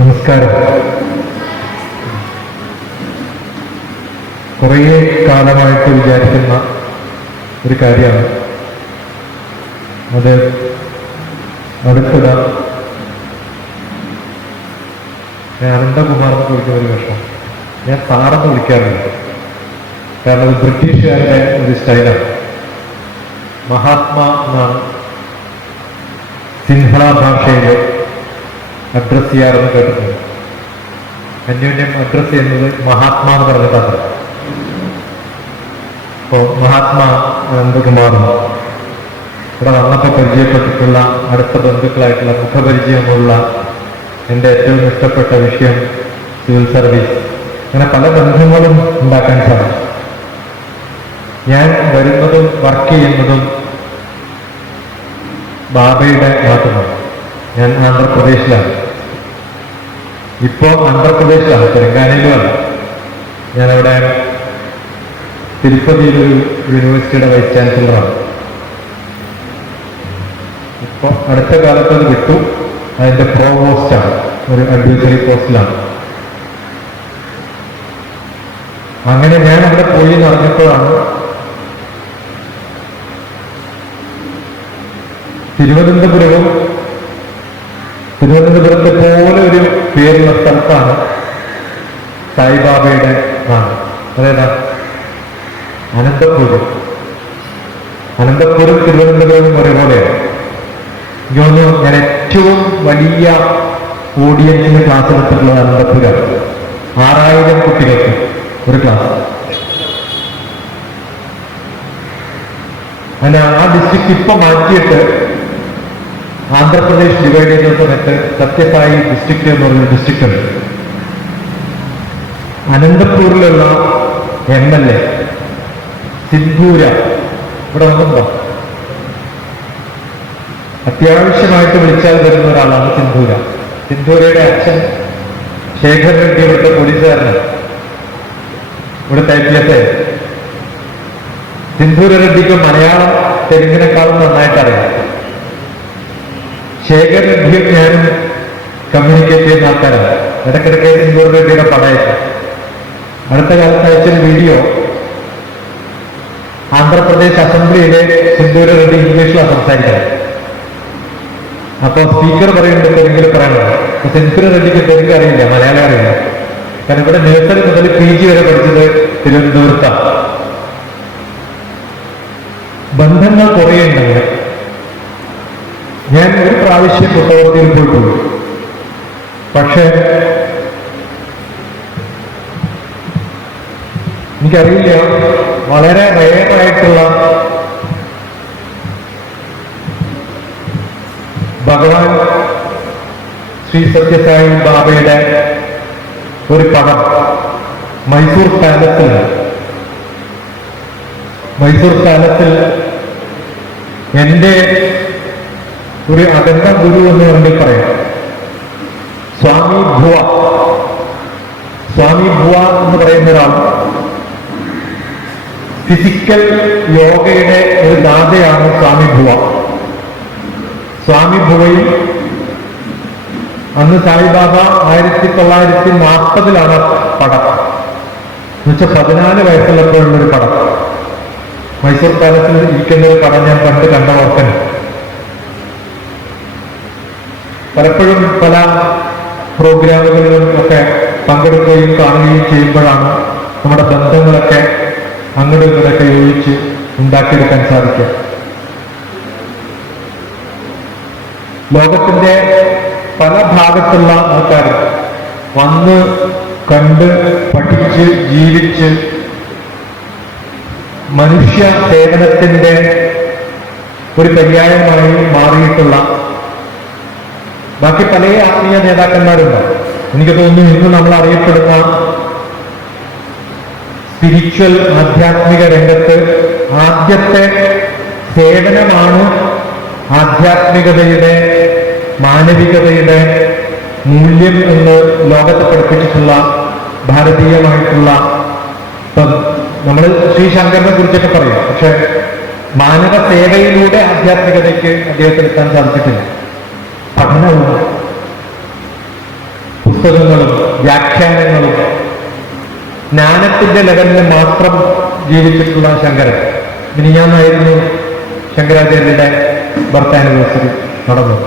നമസ്കാരം. കുറേ കാലമായിട്ട് വിചാരിക്കുന്ന ഒരു കാര്യമാണ്. അത് അടുത്തിട ഞാൻ അനന്തകുമാർ എന്ന് വിളിക്കുന്ന ഒരു വിഷമം. ഞാൻ സാറെന്ന് വിളിക്കാറുണ്ട്. കാരണം അത് ബ്രിട്ടീഷുകാരുടെ ഒരു സ്റ്റൈലാണ്. മഹാത്മാ എന്നാണ് സിൻഹള ഭാഷയിൽ അഡ്രസ് ചെയ്യാറെന്ന് കേട്ടിട്ടുണ്ട്. അന്യോന്യം അഡ്രസ് ചെയ്യുന്നത് മഹാത്മാ എന്ന് പറഞ്ഞിട്ടാണ്. അപ്പോൾ മഹാത്മാ അനന്തകുമാറും ഇവിടെ വന്നപ്പോൾ പരിചയപ്പെട്ടിട്ടുള്ള അടുത്ത ബന്ധുക്കളായിട്ടുള്ള മുഖപരിചയമുള്ള എൻ്റെ ഏറ്റവും ഇഷ്ടപ്പെട്ട വിഷയം സിവിൽ സർവീസ്. അങ്ങനെ പല ബന്ധങ്ങളും ഉണ്ടാക്കാൻ സാധിക്കും. ഞാൻ വരുന്നതും വർക്ക് ചെയ്യുന്നതും ബാബയുടെ നാട്ടിലാണ്. ഞാൻ ആന്ധ്രാപ്രദേശിലാണ്. ഇപ്പോൾ ആന്ധ്രാപ്രദേശിലാണ്, തെലങ്കാനയിലുമല്ല. ഞാനവിടെ തിരുപ്പതിയിലൊരു യൂണിവേഴ്സിറ്റിയുടെ വൈസ് ചാൻസലറാണ്. ഇപ്പോൾ അടുത്ത കാലത്ത് അത് വിട്ടു. അതിൻ്റെ പ്രോവോസ്റ്റാണ്, ഒരു അഡ്വൈസറി പോസ്റ്റിലാണ്. അങ്ങനെ ഞാൻ അവിടെ പോയി നടന്നപ്പോഴാണ് തിരുവനന്തപുരത്തെ പോലെ ഒരു പേരുള്ള സ്ഥലത്താണ് സായിബാബയുടെ നാട്. അതേതാ? അനന്തപുരം. അനന്തപുരം തിരുവനന്തപുരം ഒരേപോലെയാണ്. എനിക്ക് തോന്നുന്നു ഞാൻ ഏറ്റവും വലിയ ഓഡിയൻസിന് ക്ലാസ് എടുത്തിട്ടുള്ളത് അനന്തപുരം. 6000 കുട്ടികൾക്ക് ഒരു ക്ലാസ്. അങ്ങനെ ആ ഡിസ്ട്രിക്ട് ഇപ്പൊ മാറ്റിയിട്ട് ആന്ധ്രാപ്രദേശ് ഡിവൈഡ് ചെയ്യുന്ന സമയത്ത് സത്യസായി ഡിസ്ട്രിക്ട് എന്ന് പറഞ്ഞ ഡിസ്ട്രിക്ട് ഉണ്ട്. അനന്തപൂരിലുള്ള MLA സിന്ധൂര ഇവിടെ വന്നുണ്ടോ? അത്യാവശ്യമായിട്ട് വിളിച്ചാൽ വരുന്ന ഒരാളാണ് സിന്ധൂര. സിന്ധൂരയുടെ അച്ഛൻ ശേഖർ റെഡ്ഡി ഇവിടുത്തെ പോലീസുകാരനാണ്, ഇവിടുത്തെ IPS. സിന്ധൂര റെഡ്ഡിക്ക് മലയാളം തെലുങ്കിനെക്കാളും നന്നായിട്ട് അറിയാം. ശേഖർ റെഡ്ഡിയും ഞാനും കമ്മ്യൂണിക്കേറ്റ് ചെയ്യുന്ന ആൾക്കാരാണ്. ഇടയ്ക്കിടയ്ക്ക് സിന്ധൂര റെഡ്ഡിയുടെ പടയച്ചു. അടുത്ത കാലത്ത് അയച്ചൊരു വീഡിയോ, ആന്ധ്രാപ്രദേശ് അസംബ്ലിയിലെ സിന്ധൂര റെഡ്ഡി ഇംഗ്ലീഷിലാണ് സംസാരിക്കുന്നത്. അപ്പോൾ സ്പീക്കർ പറയുന്നുണ്ട് തെലുങ്കിൽ പറയണത്. അപ്പൊ സിന്ധൂര റെഡ്ഡിക്ക് തെലുങ്ക് അറിയില്ല, മലയാളം അറിയില്ല. കാരണം ഇവിടെ നഴ്സറി മുതൽ PG വരെ പഠിച്ചത് തിരുവനന്തപുരത്താണ്. ബന്ധങ്ങൾ കുറേയുണ്ട് അവിടെ. ഞാൻ ഒരു പ്രാവശ്യം പുട്ടവർത്തിയിൽ പോയിട്ടുള്ളൂ. പക്ഷേ എനിക്കറിയില്ല, വളരെ റയറായിട്ടുള്ള ഭഗവാൻ ശ്രീ സത്യസായി ബാബയുടെ ഒരു പടം മൈസൂർ പാലസിൽ എൻ്റെ ഒരു അകന്ന ഗുരു എന്ന് വേണ്ടി പറയാം. സ്വാമി ഭുവ എന്ന് പറയുന്ന ഒരാൾ ഫിസിക്കൽ യോഗയുടെ ഒരു ദാതയാണ് സ്വാമി ഭുവയിൽ അന്ന് സായിബാബ 1940-ലാണ് പടം. എന്നുവെച്ചാൽ 14 വയസ്സുള്ളപ്പോഴുള്ളൊരു പടം. മൈസൂർ പാലസിൽ ഇരിക്കുന്ന ഒരു പടം ഞാൻ പണ്ട് കണ്ട ഓർക്കന്. പലപ്പോഴും പല പ്രോഗ്രാമുകളിലും ഒക്കെ പങ്കെടുക്കുകയും കാണുകയും ചെയ്യുമ്പോഴാണ് നമ്മുടെ ബന്ധങ്ങളൊക്കെ അങ്ങോട്ടും ഇങ്ങോട്ടൊക്കെ യോജിച്ച് ഉണ്ടാക്കിയെടുക്കാൻ സാധിക്കുക. ലോകത്തിന്റെ പല ഭാഗത്തുള്ള ആൾക്കാർ വന്ന് കണ്ട് പഠിച്ച് ജീവിച്ച് മനുഷ്യ സേവനത്തിന്റെ ഒരു പര്യായമായി മാറിയിട്ടുള്ള ബാക്കി പല ആത്മീയ നേതാക്കന്മാരുണ്ട്. എനിക്ക് തോന്നുന്നു ഇന്ന് നമ്മൾ അറിയപ്പെടുന്ന സ്പിരിച്വൽ ആധ്യാത്മിക രംഗത്ത് ആദ്യത്തെ സേവനമാണ് ആധ്യാത്മികതയുടെ, മാനവികതയുടെ മൂല്യം എന്ന് ലോകത്തെ പഠിപ്പിച്ചിട്ടുള്ള ഭാരതീയമായിട്ടുള്ള, നമ്മൾ ശ്രീ ശങ്കരനെ കുറിച്ചൊക്കെ പറയാം. പക്ഷെ മാനവ സേവയിലൂടെ ആധ്യാത്മികതയ്ക്ക് അദ്ദേഹത്തിന് എത്താൻ സാധിച്ചിട്ടില്ല. പഠനവും പുസ്തകങ്ങളും വ്യാഖ്യാനങ്ങളും ജ്ഞാനത്തിന്റെ ലെവലിൽ മാത്രം ജീവിച്ചിട്ടുള്ള ശങ്കരൻ. മിനിഞ്ഞാന്നായിരുന്നു ശങ്കരാചാര്യരുടെ ബർത്ത് ആനിവേഴ്സറി നടന്നത്.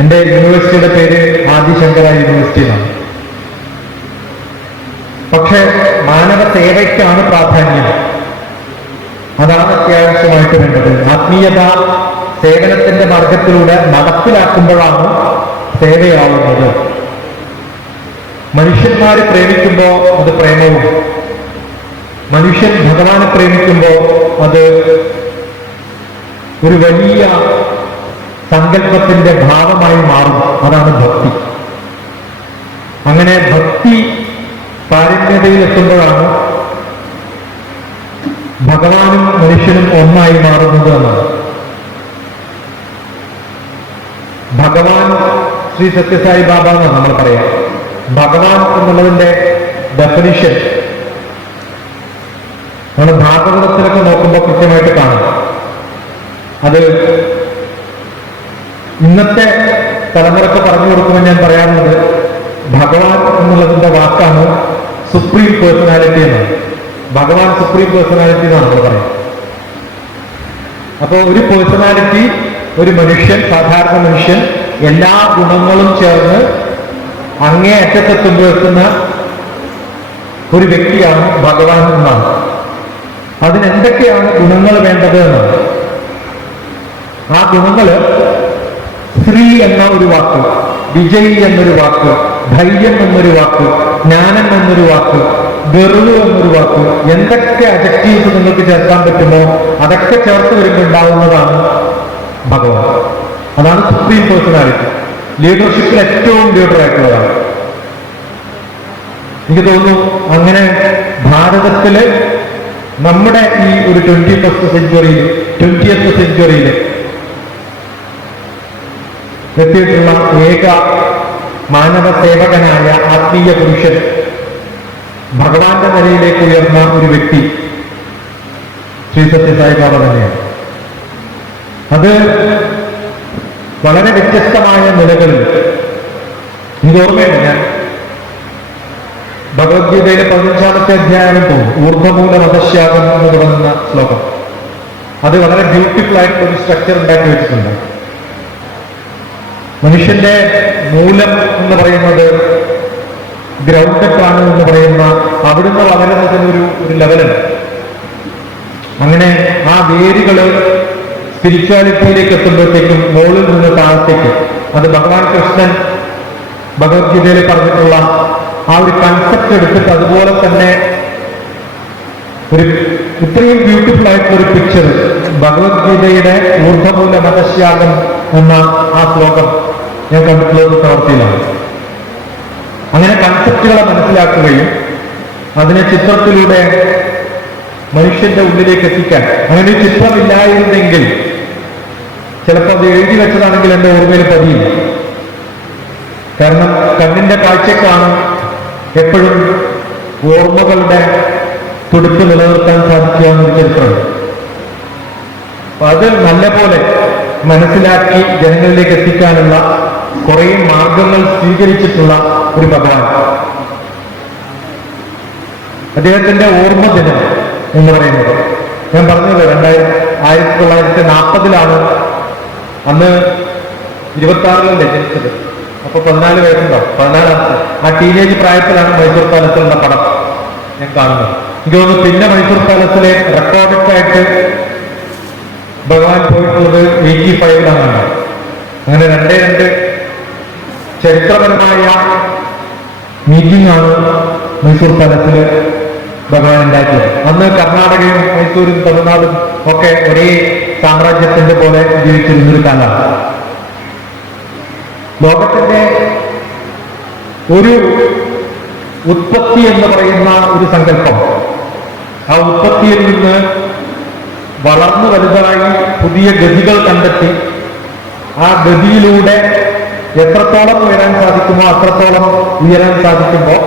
എൻ്റെ യൂണിവേഴ്സിറ്റിയുടെ പേര് ആദിശങ്കര യൂണിവേഴ്സിറ്റി എന്നാണ്. പക്ഷെ മാനവ സേവയ്ക്കാണ് പ്രാധാന്യം. അതാണ് അത്യാവശ്യമായിട്ട് വേണ്ടത്. ആത്മീയത സേവനത്തിന്റെ മാർഗത്തിലൂടെ നടപ്പിലാക്കുമ്പോഴാണ് സേവയാവുന്നത്. മനുഷ്യന്മാരെ പ്രേമിക്കുമ്പോൾ അത് പ്രേമവും, മനുഷ്യൻ ഭഗവാനെ പ്രേമിക്കുമ്പോൾ അത് ഒരു വലിയ സങ്കല്പത്തിന്റെ ഭാവമായി മാറും. അതാണ് ഭക്തി. അങ്ങനെ ഭക്തി പാരമ്യതയിലെത്തുമ്പോഴാണ് ഭഗവാനും മനുഷ്യനും ഒന്നായി മാറുന്നത് എന്നാണ്. ഭഗവാൻ ശ്രീ സത്യസായി ബാബ എന്നാണ് നമ്മൾ പറയാം. ഭഗവാൻ എന്നുള്ളതിന്റെ ഡെഫിനിഷൻ നമ്മൾ ഭാഗവതത്തിലൊക്കെ നോക്കുമ്പോൾ കൃത്യമായിട്ട് കാണാം. അത് ഇന്നത്തെ തലമുറക്ക് പറഞ്ഞു കൊടുക്കുമ്പോൾ ഞാൻ പറയാറുള്ളത്, ഭഗവാൻ എന്നുള്ളതിന്റെ വാക്കാണ് സുപ്രീം പേഴ്സണാലിറ്റി എന്നാണ്. ഭഗവാൻ സുപ്രീം പേഴ്സണാലിറ്റി എന്നാണ് നമ്മൾ പറയുന്നത്. അപ്പോൾ ഒരു പേഴ്സണാലിറ്റി, ഒരു മനുഷ്യൻ, സാധാരണ മനുഷ്യൻ എല്ലാ ഗുണങ്ങളും ചേർന്ന് അങ്ങേ അറ്റത്തെത്തുമ്പോൾ എത്തുന്ന ഒരു വ്യക്തിയാണ് ഭഗവാൻ എന്നാണ്. അതിനെന്തൊക്കെയാണ് ഗുണങ്ങൾ വേണ്ടത് എന്നാണ്. ആ ഗുണങ്ങള് ശ്രീ എന്ന ഒരു വാക്ക്, വിജയി എന്നൊരു വാക്ക്, ധൈര്യം എന്നൊരു വാക്ക്, ജ്ഞാനം എന്നൊരു വാക്ക്, ഗർവ് എന്നൊരു വാക്ക്, എന്തൊക്കെ അഡ്ജക്റ്റീവ്സ് നിങ്ങൾക്ക് ചേർക്കാൻ പറ്റുമോ അതൊക്കെ ചേർത്ത് വരുമ്പോൾ ഉണ്ടാവുന്നതാണ് ഭഗവാൻ. അതാണ് സുപ്രീം പേഴ്സണാലിറ്റി. ലീഡർഷിപ്പിൽ ഏറ്റവും ലീഡറായിട്ടുള്ളതാണ്. എനിക്ക് തോന്നുന്നു അങ്ങനെ ഭാരതത്തില് നമ്മുടെ ഈ ഒരു 20th സെഞ്ചുറിയിൽ എത്തിയിട്ടുള്ള ഏക മാനവ സേവകനായ ആത്മീയ പുരുഷൻ, ഭഗവാന്റെ നിലയിലേക്ക് ഉയർന്ന ഒരു വ്യക്തി ശ്രീ സത്യസായി ബാബ തന്നെയാണ്. അത് വളരെ വ്യത്യസ്തമായ നിലകളിൽ എനിക്ക് ഓർമ്മയുണ്ട്. ഞാൻ ഭഗവത്ഗീതയിലെ 15ാമത്തെ അധ്യായം തോന്നും, ഊർധ്വമൂല മതശ്യാഗം എന്ന് തുടങ്ങുന്ന ശ്ലോകം. അത് വളരെ ബ്യൂട്ടിഫുൾ ആയിട്ടുള്ള ഒരു സ്ട്രക്ചർ ഉണ്ടാക്കി വെച്ചിട്ടുണ്ട്. മനുഷ്യന്റെ മൂലം എന്ന് പറയുന്നത് ഗ്രൗണ്ടഡ് ആണ് എന്ന് പറയുന്ന അവിടുന്ന് വളരുന്നതിന് ഒരു ലെവലുണ്ട്. അങ്ങനെ ആ വേരുകള് സ്പിരിച്വാലിറ്റിയിലേക്ക് എത്തുമ്പോഴത്തേക്കും മുകളിൽ നിന്ന് താഴത്തേക്ക്, അത് ഭഗവാൻ കൃഷ്ണൻ ഭഗവത്ഗീതയിൽ പറഞ്ഞിട്ടുള്ള ആ ഒരു കൺസെപ്റ്റ് എടുത്തിട്ട് അതുപോലെ തന്നെ ഒരു ഇത്രയും ബ്യൂട്ടിഫുൾ ആയിട്ടുള്ള ഒരു പിക്ചർ ഭഗവത്ഗീതയുടെ ഊർധ്വമൂല മതശ്യാഗം എന്ന ആ ശ്ലോകം ഞാൻ കണ്ടിട്ടുള്ളത് പ്രവർത്തിയിലാണ്. അങ്ങനെ കൺസെപ്റ്റുകളെ മനസ്സിലാക്കുകയും അതിനെ ചിത്രത്തിലൂടെ മനുഷ്യന്റെ ഉള്ളിലേക്ക് എത്തിക്കാൻ, അങ്ങനെ ഒരു ചിത്രമില്ലായിരുന്നെങ്കിൽ ചിലപ്പോൾ അത് എഴുതി വെച്ചതാണെങ്കിൽ എന്റെ ഓർമ്മയിൽ പതിയില്ല. കാരണം കണ്ണിന്റെ കാഴ്ചക്കാണ് എപ്പോഴും ഓർമ്മകളുടെ തുടിപ്പ് നിലനിർത്താൻ സാധിക്കുക എന്നൊരു ചരിത്രമുണ്ട്. അപ്പൊ അത് നല്ലപോലെ മനസ്സിലാക്കി ജനങ്ങളിലേക്ക് എത്തിക്കാനുള്ള കുറെ മാർഗങ്ങൾ സ്വീകരിച്ചിട്ടുള്ള ഒരു ഭഗവാൻ. അദ്ദേഹത്തിന്റെ ഓർമ്മ ദിനം എന്ന് പറയുന്നത് ഞാൻ പറഞ്ഞത് 1940 അന്ന് 26 ജനിച്ചത്. അപ്പൊ 14 വയസ്സുണ്ടാവും. 14 ആ ടീനേജ് പ്രായത്തിലാണ് മൈസൂർ പാലസിലുള്ള പടം ഞാൻ കാണുന്നത്. എനിക്ക് തോന്നുന്നു പിന്നെ മൈസൂർ പാലസിലെ റെക്കോർഡഡ് ആയിട്ട് ഭഗവാൻ പോയിട്ടുള്ളത് 85 അങ്ങനെ 2 ചരിത്രപരമായ മീറ്റിംഗ് ആണ് മൈസൂർ പാലസിൽ ഭഗവാൻ ഉണ്ടാക്കിയത്. അന്ന് കർണാടകയും മൈസൂരും തമിഴ്നാടും ഒക്കെ ഒരേ സാമ്രാജ്യത്തിന്റെ പോലെ ജീവിച്ചിരുന്നൊരു കാലമാണ്. ലോകത്തിന്റെ ഒരു ഉത്പത്തി എന്ന് പറയുന്ന ഒരു സങ്കല്പം, ആ ഉത്പത്തിയിൽ നിന്ന് വളർന്നു വലുതായി പുതിയ ഗതികൾ കണ്ടെത്തി ആ ഗതിയിലൂടെ എത്രത്തോളം ഉയരാൻ സാധിക്കുമോ അത്രത്തോളം ഉയരാൻ സാധിക്കുമ്പോൾ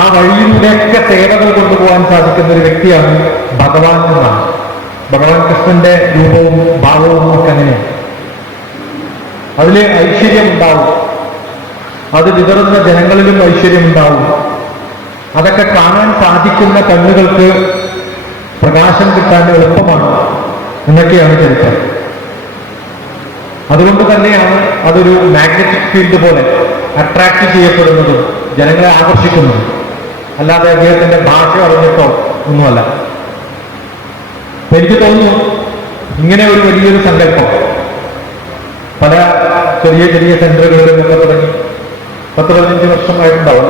ആ വഴിയിലൂടെയൊക്കെ സേവകൾ കൊണ്ടുപോകാൻ സാധിക്കുന്ന ഒരു വ്യക്തിയാണ് ഭഗവാൻ എന്നാണ്. ഭഗവാൻ കൃഷ്ണന്റെ രൂപവും ഭാവവും ഒക്കെ അങ്ങനെയാണ്. അതില് ഐശ്വര്യം ഉണ്ടാവും, അത് വിതറുന്ന ജനങ്ങളിലും ഐശ്വര്യമുണ്ടാവും. അതൊക്കെ കാണാൻ സാധിക്കുന്ന കണ്ണുകൾക്ക് പ്രകാശം കിട്ടാൻ എളുപ്പമാണ് എന്നൊക്കെയാണ് ചരിത്രം. അതുകൊണ്ട് തന്നെയാണ് അതൊരു മാഗ്നറ്റിക് ഫീൽഡ് പോലെ അട്രാക്ട് ചെയ്യപ്പെടുന്നതും ജനങ്ങളെ ആകർഷിക്കുന്നതും. അല്ലാതെ അദ്ദേഹത്തിന്റെ ഭാഷ അറിഞ്ഞിട്ടോ ഒന്നുമല്ല. എനിക്ക് തോന്നുന്നു ഇങ്ങനെ ഒരു വലിയൊരു സങ്കല്പം പല ചെറിയ ചെറിയ സെന്ററുകളിലൊക്കെ തുടങ്ങി 10-15 വർഷമായിട്ടുണ്ടാവും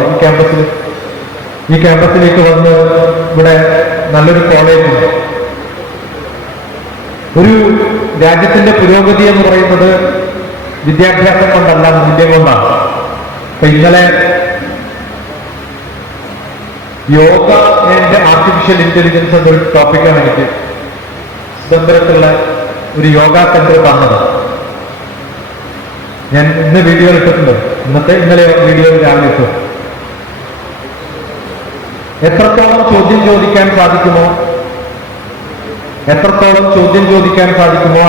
ഈ ക്യാമ്പസിലേക്ക് വന്ന് ഇവിടെ നല്ലൊരു കോളേജുണ്ട്. ഒരു രാജ്യത്തിന്റെ പുരോഗതി എന്ന് പറയുന്നത് വിദ്യാഭ്യാസം കൊണ്ടല്ല, മൂല്യം കൊണ്ടാണ്. അപ്പൊ ഇന്നലെ യോഗ ആൻഡ് ആർട്ടിഫിഷ്യൽ ഇന്റലിജൻസ് എന്നൊരു ടോപ്പിക്കാണ് എനിക്ക് ചിദംബരത്തുള്ള ഒരു യോഗ സെന്റർ തന്നത്. ഞാൻ ഇന്ന് വീഡിയോ ഇട്ടിട്ടുണ്ട്. ഇന്നലെ വീഡിയോ രാവിലെ ഇട്ടു. എത്രത്തോളം ചോദ്യം ചോദിക്കാൻ സാധിക്കുമോ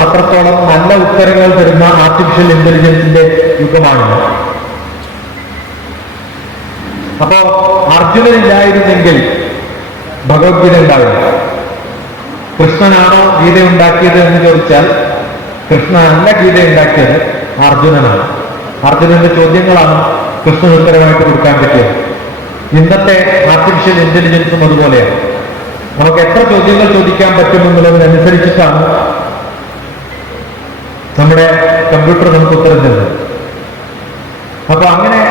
അത്രത്തോളം നല്ല ഉത്തരങ്ങൾ തരുന്ന ആർട്ടിഫിഷ്യൽ ഇന്റലിജൻസിന്റെ യുഗമാണിത്. അപ്പോ അർജുനനില്ലായിരുന്നെങ്കിൽ ഭഗവത്ഗീത ഉണ്ടാവില്ല. കൃഷ്ണനാണോ ഗീത ഉണ്ടാക്കിയത് എന്ന് ചോദിച്ചാൽ കൃഷ്ണനല്ല ഗീത ഉണ്ടാക്കിയത്, അർജുനനാണ്. അർജുനന്റെ ചോദ്യങ്ങളാണ് കൃഷ്ണൻ ഉത്തരമായിട്ട് കൊടുക്കാൻ പറ്റിയത്. ഇന്നത്തെ ആർട്ടിഫിഷ്യൽ ഇന്റലിജൻസും അതുപോലെയാണ്. നമുക്ക് എത്ര ചോദ്യങ്ങൾ ചോദിക്കാൻ പറ്റുമെന്നുള്ളതിനനുസരിച്ചിട്ടാണ് നമ്മുടെ കമ്പ്യൂട്ടർ നമുക്ക് ഉത്തരം തരുന്നത്. അപ്പൊ അങ്ങനെ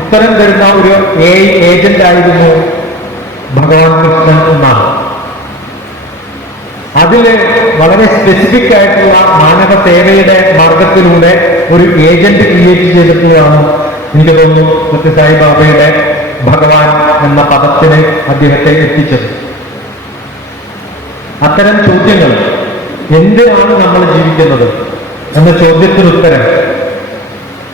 ഉത്തരം തരുന്ന ഒരു AI ഏജന്റ് ആയിരുന്നു ഭഗവാൻ കൃഷ്ണൻ എന്നാണ്. അതിൽ വളരെ സ്പെസിഫിക് ആയിട്ടുള്ള മാനവ സേവയുടെ മാർഗത്തിലൂടെ ഒരു ഏജന്റ് ക്രിയേറ്റ് ചെയ്തിട്ടുള്ളതാണ് എനിക്ക് തോന്നുന്നു സത്യസായി ബാബയുടെ ഭഗവാൻ എന്ന പദത്തിന് അദ്ദേഹത്തെ എത്തിച്ചത്. അത്തരം ചോദ്യങ്ങൾ, എന്തിനാണ് നമ്മൾ ജീവിക്കുന്നത് എന്ന ചോദ്യത്തിന് ഉത്തരം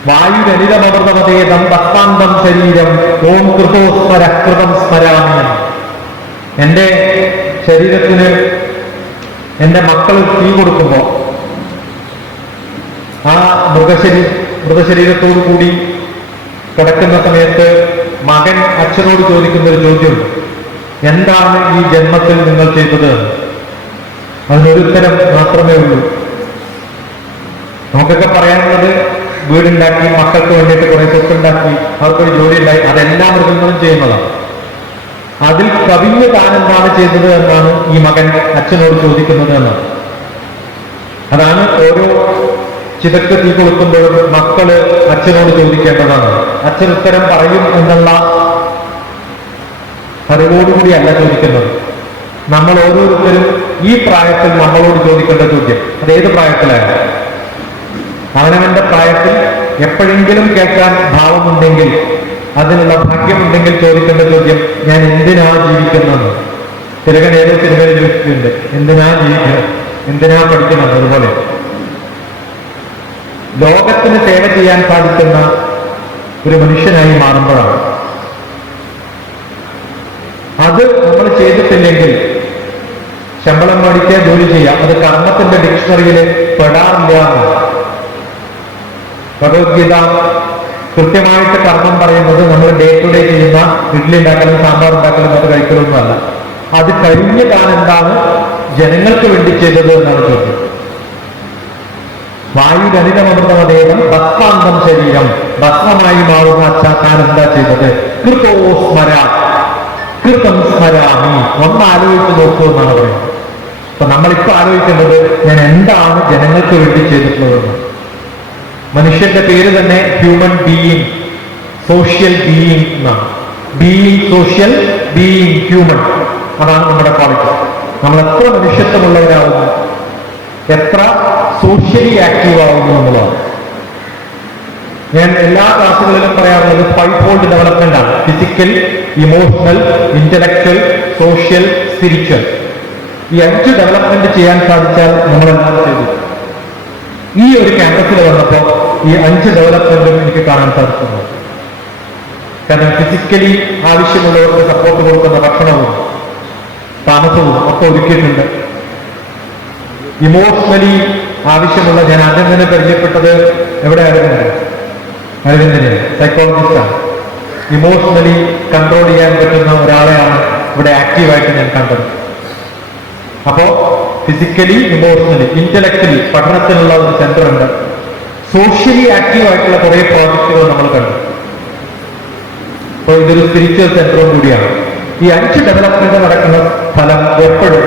വായുരനിതമൃതമതേതം ഭക്താന്തം ശരീരം ഓം കൃതോസ്മര കൃതം സ്മരാമി. എൻ്റെ ശരീരത്തിന് എൻ്റെ മക്കൾ തീ കൊടുക്കുമ്പോൾ ആ മൃതശരീരത്തോടു കൂടി കിടക്കുന്ന സമയത്ത് മകൻ അച്ഛനോട് ചോദിക്കുന്ന ഒരു ചോദ്യമുണ്ട്, എന്താണ് ഈ ജന്മത്തിൽ നിങ്ങൾ ചെയ്തത്? അതിനൊരു ഉത്തരം മാത്രമേ ഉള്ളൂ. നമുക്കൊക്കെ പറയാനുള്ളത് വീടുണ്ടാക്കി, മക്കൾക്ക് വേണ്ടിയിട്ട് കുറെ സ്വത്തുണ്ടാക്കി, അവർക്കൊരു ജോലി ഉണ്ടായി, അതെല്ലാ മൃഗങ്ങളും ചെയ്യുന്നതാണ്. അതിൽ കവിഞ്ഞ് താൻ എന്താണ് ചെയ്തത് എന്നാണ് ഈ മകൻ അച്ഛനോട് ചോദിക്കുന്നത് എന്നാണ്. അതാണ് ഓരോ ചിതക്ക് തീ കൊടുക്കുമ്പോഴും മക്കള് അച്ഛനോട് ചോദിക്കേണ്ടതാണ്. അച്ഛൻ ഉത്തരം പറയും എന്നുള്ള അറിവോടുകൂടിയല്ല ചോദിക്കുന്നത്. നമ്മൾ ഓരോരുത്തരും ഈ പ്രായത്തിൽ നമ്മളോട് ചോദിക്കേണ്ട ചോദ്യം, അതേത് പ്രായത്തിലാണ്? അവനവന്റെ പ്രായത്തിൽ എപ്പോഴെങ്കിലും കേൾക്കാൻ ഭാവമുണ്ടെങ്കിൽ, അതിനുള്ള ഭാഗ്യമുണ്ടെങ്കിൽ ചോദിക്കേണ്ട ചോദ്യം, ഞാൻ എന്തിനാ ജീവിക്കുന്നത്? തിലകൻ ഏതോ സിനിമയിൽ ചോദിച്ചിട്ടുണ്ട്, എന്തിനാ ജീവിക്കുന്നത്, എന്തിനാ പഠിക്കുന്നത്? അതുപോലെ ലോകത്തിന് സേവ ചെയ്യാൻ സാധിക്കുന്ന ഒരു മനുഷ്യനായി മാറുമ്പോഴാണ്. അത് നമ്മൾ ചെയ്തിട്ടില്ലെങ്കിൽ ശമ്പളം മേടിക്കുക, ജോലി ചെയ്യാം, അത് കർമ്മത്തിന്റെ ഡിക്ഷണറിയിൽ പെടാറില്ല. ഭഗവത്ഗീത കൃത്യമായിട്ട് കർമ്മം പറയുന്നത് നമ്മൾ ഡേ ടു ഡേ ചെയ്യുന്ന ഇഡ്ഡലി ഉണ്ടാക്കലും സാമ്പാർ ഉണ്ടാക്കലും അത് കഴിക്കലൊന്നുമല്ല. അത് കഴിഞ്ഞ് താൻ എന്താണ് ജനങ്ങൾക്ക് വേണ്ടി ചെയ്തത് എന്നാണ് ചോദ്യം. വായുരനിതമൃതമതേവം ഭസ്മാന്തം ശരീരം, ഭസ്മമായി മാറുന്ന അച്ഛാ താൻ എന്താ ചെയ്തത്? കൃതോസ്മര കൃതം സ്മരാമി. ഒന്ന് ആലോചിച്ച് നോക്കൂ എന്നാണ് പറയുന്നത്. അപ്പൊ നമ്മളിപ്പോ ആലോചിക്കേണ്ടത്, ഞാൻ എന്താണ് ജനങ്ങൾക്ക് വേണ്ടി ചെയ്തിട്ടുള്ളതെന്ന്. മനുഷ്യന്റെ പേര് തന്നെ ഹ്യൂമൻ ബീയിങ്, സോഷ്യൽ ബീയിങ് എന്നാണ്. ബീയിങ് സോഷ്യൽ, ബീയിങ് ഹ്യൂമൻ, അതാണ് നമ്മുടെ ക്വാളിറ്റി. നമ്മൾ എത്ര മനുഷ്യത്വമുള്ളവരാകുന്നു, എത്ര സോഷ്യലി ആക്റ്റീവ് ആവുന്നു എന്നുള്ളതാണ്. ഞാൻ എല്ലാ ക്ലാസ്സുകളിലും പറയാറുള്ളത് 5 ഫോൾഡ് ഡെവലപ്മെന്റ് ആണ്. Physical, emotional, intellectual, social, spiritual. ഈ 5 ഡെവലപ്മെന്റ് ചെയ്യാൻ സാധിച്ചാൽ നമ്മളെല്ലാം ചെയ്തു. ഈ ഒരു ക്യാമ്പസിൽ വന്നപ്പോൾ ഈ 5 ഡെവലപ്മെന്റും എനിക്ക് കാണാൻ സാധിക്കുന്നു. കാരണം ഫിസിക്കലി ആവശ്യമുള്ളവർക്ക് സപ്പോർട്ട് കൊടുക്കുന്ന ഭക്ഷണവും താമസവും ഒക്കെ ഒരുക്കിയിട്ടുണ്ട്. ഇമോഷണലി ആവശ്യമുള്ള, ഞാൻ ആദ്യം തന്നെ പരിചയപ്പെട്ടത് എവിടെയായിരുന്നു, അരവിന്ദന് സൈക്കോളജിസ്റ്റാണ്. ഇമോഷണലി കൺട്രോൾ ചെയ്യാൻ പറ്റുന്ന ഒരാളെയാണ് ഇവിടെ ആക്റ്റീവായിട്ട് ഞാൻ കണ്ടത്. അപ്പോ ഫിസിക്കലി, ഇമോഷണലി, ഇന്റലക്ച്വലി പഠനത്തിനുള്ള ഒരു സെന്റർ ഉണ്ട്. സോഷ്യലി ആക്റ്റീവ് ആയിട്ടുള്ള കുറെ പ്രോജക്റ്റുകൾ നമ്മൾ കണ്ടു. അപ്പൊ ഇതൊരു സ്പിരിച്വൽ സെന്ററും കൂടിയാണ്. ഈ 5 ഡെവലപ്മെന്റ് നടക്കുന്ന സ്ഥലം എപ്പോഴും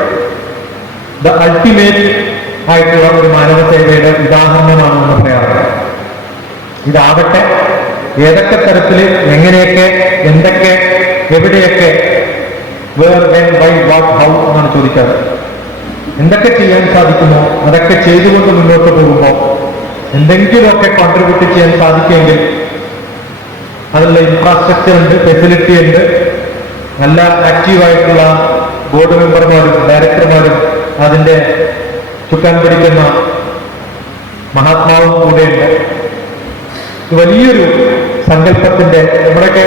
ദ അൾട്ടിമേറ്റ് ആയിട്ടുള്ള ഒരു മാനവ സേവയുടെ ഉദാഹരണമാണെന്ന് പറയാറുണ്ട്. ഇതാവട്ടെ ഏതൊക്കെ തരത്തില്, എങ്ങനെയൊക്കെ, എന്തൊക്കെ, എവിടെയൊക്കെ, where, when, why, what, how എന്നാണ് ചോദിക്കാറ്. എന്തൊക്കെ ചെയ്യാൻ സാധിക്കുമോ അതൊക്കെ ചെയ്തുകൊണ്ട് മുന്നോട്ട് പോകുമ്പോൾ എന്തെങ്കിലുമൊക്കെ കോൺട്രിബ്യൂട്ട് ചെയ്യാൻ സാധിക്കുമെങ്കിൽ അതിനുള്ള ഇൻഫ്രാസ്ട്രക്ചർ ഉണ്ട്, ഫെസിലിറ്റി ഉണ്ട്, നല്ല ആക്റ്റീവായിട്ടുള്ള ബോർഡ് മെമ്പർമാരും ഡയറക്ടർമാരും അതിന്റെ ചുക്കാൻ പിടിക്കുന്ന മഹാത്മാവും കൂടെയുണ്ട്. വലിയൊരു സങ്കല്പത്തിന്റെ, നമ്മുടെയൊക്കെ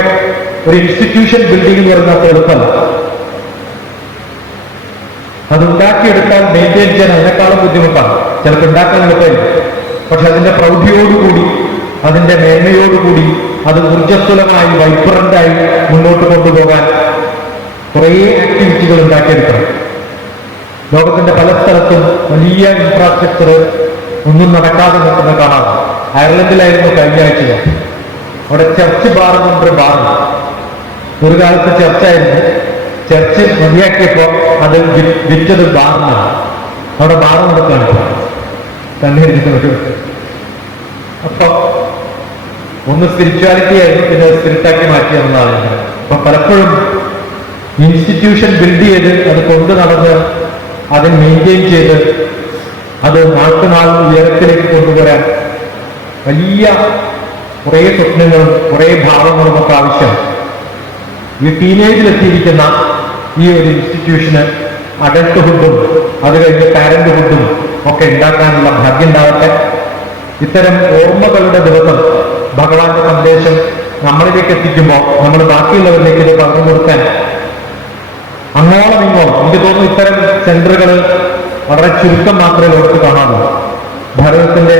ഒരു ഇൻസ്റ്റിറ്റ്യൂഷൻ ബിൽഡിംഗ് എന്ന് പറയുന്നത് എളുപ്പമല്ല. അത് ഉണ്ടാക്കിയെടുക്കാൻ മെയിൻറ്റെയിൻ ചെയ്യാൻ അതിനേക്കാളും ബുദ്ധിമുട്ടാണ്. ചിലപ്പോൾ ഉണ്ടാക്കാൻ എളുപ്പമില്ല, പക്ഷെ അതിന്റെ പ്രൗഢിയോടുകൂടി, അതിന്റെ മേന്മയോടുകൂടി അത് ഊർജ്ജസ്വലമായി വൈബ്രന്റായി മുന്നോട്ട് കൊണ്ടുപോകാൻ കുറേ ആക്ടിവിറ്റികൾ ഉണ്ടാക്കിയെടുക്കണം. ലോകത്തിന്റെ പല സ്ഥലത്തും വലിയ ഇൻഫ്രാസ്ട്രക്ചർ ഒന്നും നടക്കാതെ നിൽക്കുന്ന കാണാം. അയർലൻഡിലായിരുന്നു കഴിഞ്ഞ ആഴ്ച. അവിടെ ചർച്ച് ബാർ എന്നൊരു ബാറുണ്ട്. ഒരു കാലത്ത് ചർച്ചായിരുന്നു. ചർച്ച് മതിയാക്കിയപ്പോ അത് വിറ്റത് ബാറിനാണ്. അവിടെ ബാർ നടക്കാണ് കണ്ണീരിക്കുന്നത്. അപ്പൊ ഒന്ന് സ്പിരിച്വാലിറ്റി ആയിരുന്നു, പിന്നെ സ്പിരിറ്റാക്കി മാറ്റിയെന്നാണ്. അപ്പൊ പലപ്പോഴും ഇൻസ്റ്റിറ്റ്യൂഷൻ ബിൽഡ് ചെയ്ത് അത് കൊണ്ടു നടന്ന് അത് മെയിൻറ്റെയിൻ ചെയ്ത് അത് നാൾക്കുനാൾ ഉയരത്തിലേക്ക് കൊണ്ടുവരാൻ വലിയ കുറേ സ്വപ്നങ്ങളും കുറേ ഭാവങ്ങളും ഒക്കെ ആവശ്യം. ഈ ടീനേജിലെത്തിയിരിക്കുന്ന ഈ ഒരു ഇൻസ്റ്റിറ്റ്യൂഷന് അഡൽട്ട്ഹുഡും അത് കഴിഞ്ഞ് പാരന്റ്ഹുഡും ഒക്കെ ഉണ്ടാക്കാനുള്ള ഭാഗ്യം ഉണ്ടാവട്ടെ. ഇത്തരം ഓർമ്മകളുടെ ദിവസം ഭഗവാന്റെ സന്ദേശം നമ്മളിലേക്ക് എത്തിക്കുമ്പോൾ നമ്മൾ ബാക്കിയുള്ളവരിലേക്ക് ഇത് പറഞ്ഞു കൊടുക്കാൻ അങ്ങോളം ഇങ്ങോളം എനിക്ക് തോന്നുന്നു ഇത്തരം സെന്ററുകൾ വളരെ ചുരുക്കം മാത്രമേ ലോകത്ത് കാണാറുള്ളൂ. ഭാരതത്തിന്റെ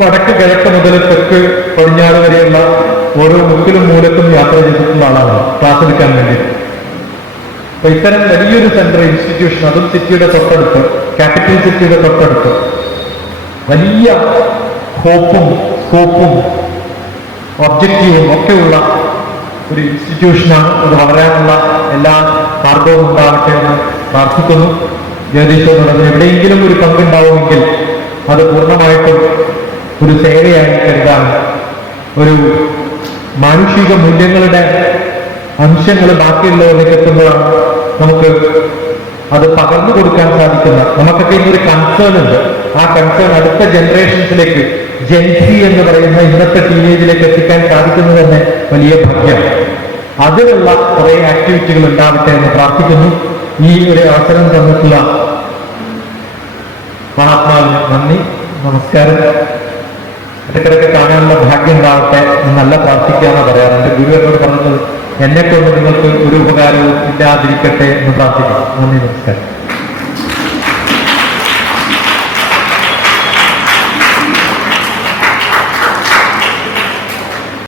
വടക്ക് കിഴക്ക് മുതൽ തെക്ക് പടിഞ്ഞാറ് വരെയുള്ള ഓരോ മുക്കിലും മൂലക്കും യാത്ര ചെയ്തിട്ടുള്ള ആളാണ് ക്ലാസ് എടുക്കാൻ വേണ്ടി. അപ്പൊ ഇത്തരം വലിയൊരു സെന്റർ ഇൻസ്റ്റിറ്റ്യൂഷൻ, അതും സിറ്റിയുടെ തൊട്ടടുത്ത്, ക്യാപിറ്റൽ സിറ്റിയുടെ തൊട്ടടുത്ത്, വലിയ ഹോപ്പും സ്കോപ്പും ഒബ്ജക്റ്റീവും ഒക്കെയുള്ള ഒരു ഇൻസ്റ്റിറ്റ്യൂഷനാണ്. അത് വളരാനുള്ള എല്ലാ മാർഗവും ഉണ്ടാവട്ടെ എന്ന് പ്രാർത്ഥിക്കുന്നു. ജഗദീശ്വരനോട് എവിടെയെങ്കിലും ഒരു പങ്കുണ്ടാവുമെങ്കിൽ അത് പൂർണ്ണമായിട്ടും ഒരു സേവയായി കരുതാൻ, ഒരു മാനുഷിക മൂല്യങ്ങളുടെ അംശങ്ങൾ ബാക്കിയുള്ളവരിലേക്ക് എത്തുമ്പോഴാണ് നമുക്ക് അത് പകർന്നു കൊടുക്കാൻ സാധിക്കുന്ന. നമുക്കൊക്കെ ഇന്നൊരു കൺസേൺ ഉണ്ട്. ആ കൺസേൺ അടുത്ത ജനറേഷൻസിലേക്ക്, ജെൻസി എന്ന് പറയുന്ന ഇന്നത്തെ ടീനേജിലേക്ക് എത്തിക്കാൻ സാധിക്കുന്നത് തന്നെ വലിയ ഭാഗ്യമാണ്. അതിനുള്ള കുറെ ആക്ടിവിറ്റികൾ ഉണ്ടാവട്ടെ എന്ന് പ്രാർത്ഥിക്കുന്നു. ഈ ഒരു അവസരം തന്നിട്ടുള്ള മഹാത്മാവിന് നന്ദി, നമസ്കാരം. ഇടയ്ക്കിടയ്ക്ക് കാണാനുള്ള ഭാഗ്യം ഉണ്ടാവട്ടെ എന്നല്ല പ്രാർത്ഥിക്കാമെന്ന് പറയാറ്. എന്റെ ഗുരു എന്നോട് പറഞ്ഞത് എന്നെ കൊണ്ട് നിങ്ങൾക്ക് ഒരു ഉപകാരവും ഇല്ലാതിരിക്കട്ടെ എന്ന് പ്രാർത്ഥിക്കുന്നു. നന്ദി, നമസ്കാരം.